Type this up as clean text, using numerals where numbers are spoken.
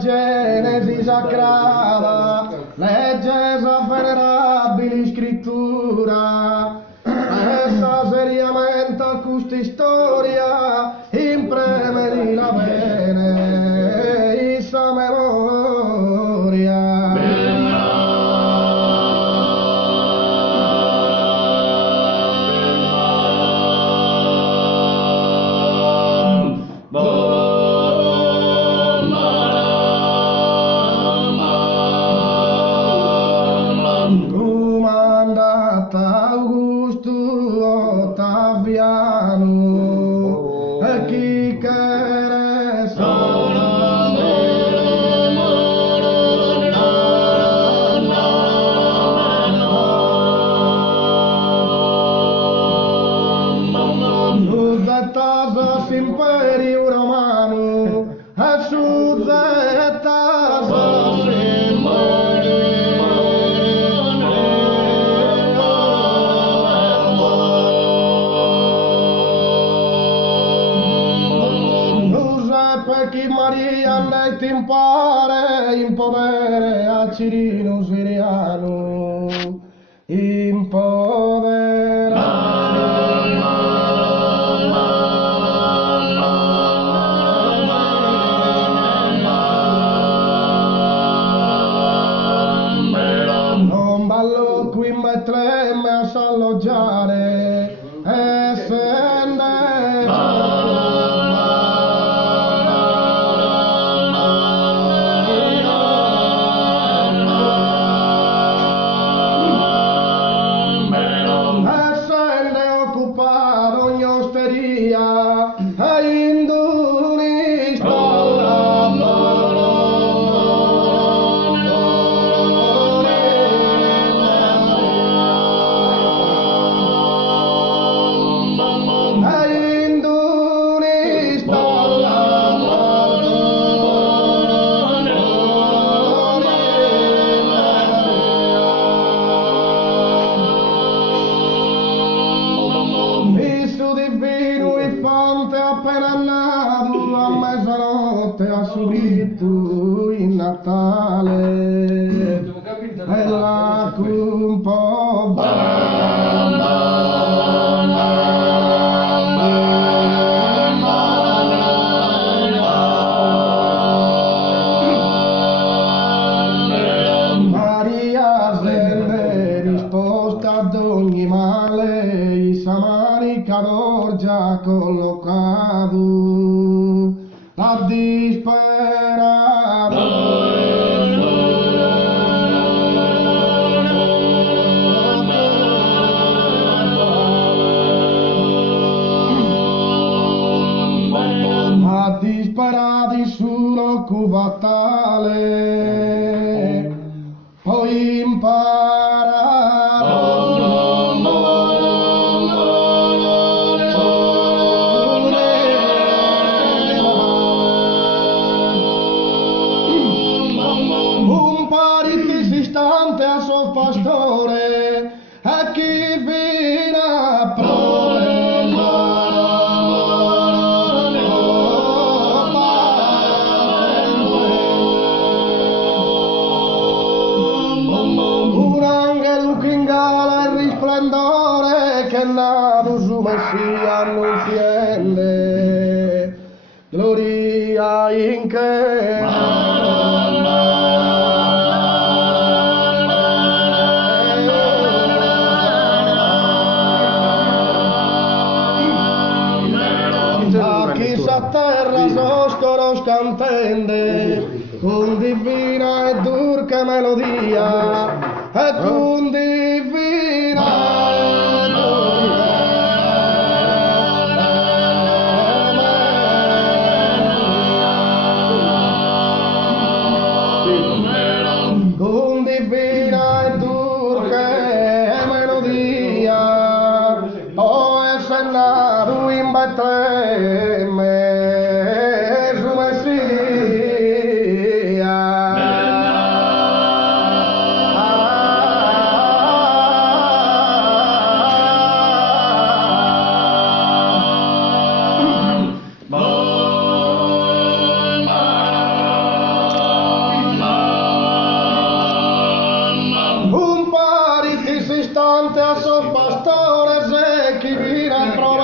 Genesi sacrata, legge venerabili scrittura, essa seriamente a questa storia impreme la bene, issa memoria. Augusto Ottaviano e chi che Suddetas imperium Romanum e suddetas Chi Maria nel timpare in podere a Cirino Siriano in podere non ballo qui in Betlemme a s'alloggiare e sende ogni osteria e induri appena nato a mezzanotte ha subito il Natale e la un po' Maria se risposta ad ogni male i samari calor già collocato la disperata a disperati sulla cubatale poi imparato un pariti istante a suo pastore a chi vina a un angelo che ingala il risplendore che nato su Messia annunziende gloria in che a terra sostoro scantende con divina e durca melodia e con divina e durca melodia Betlemme, su Messia. Un pariti si istante a son pastore se chi vira trova